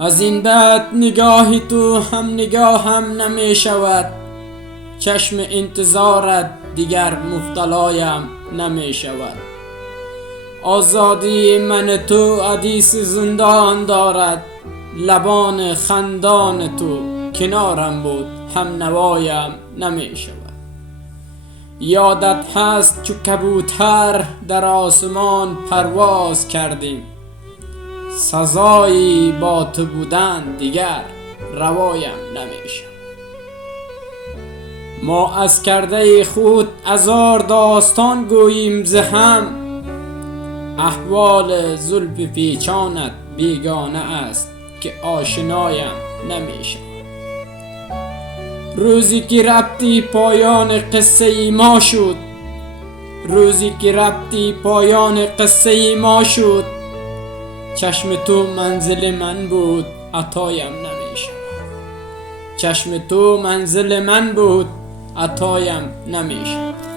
از این بعد نگاهی تو هم نگاهم نمی شود، چشم انتظارت دیگر مبتلایم نمی شود. آزادی من تو حدیث زندان دارد، لبان خندان تو کنارم بود هم نوایم نمی شود. یادت هست چو کبوتر در آسمان پرواز کردیم، سزایی با تو بودن دیگر روایم نمی شود. ما از کرده خود هزار داستان گوییم ز هم، احوال زلف پیچانت بیگانه است که آشنایم نمی شود. روزی که ربطی پایان قصه ای ما شد، روزی که ربطی پایان قصه ای ما شد، چشم تو منزل من بود عطایم نمی شود. چشم تو منزل من بود عطایم نمی شود.